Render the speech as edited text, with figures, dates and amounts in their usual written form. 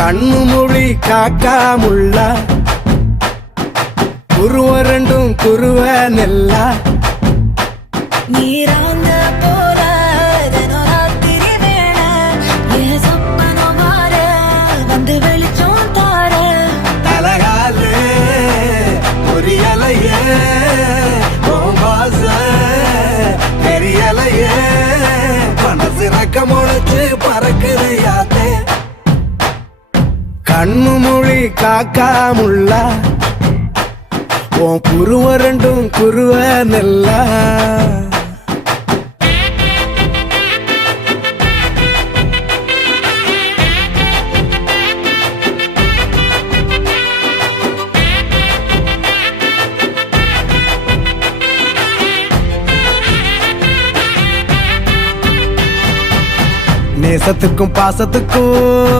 கண்ணு மொழி காக்காமுள்ள குருவ ரெண்டும் குருவ நெல்லா நீராங்க போல தினராத்திரி வேண என் சொப்பனம் மாற வந்து வெளிச்சம் தார தலகாலே பொரியலையே ஓம்பாச பெரியலையே மனசு ரக்க முளைச்சு பறக்குது யாத்தே கண்ணு மொழி காக்காமுள்ள உன் குருவ ரெண்டும் குருவ நெல்லா நேசத்துக்கும் பாசத்துக்கும்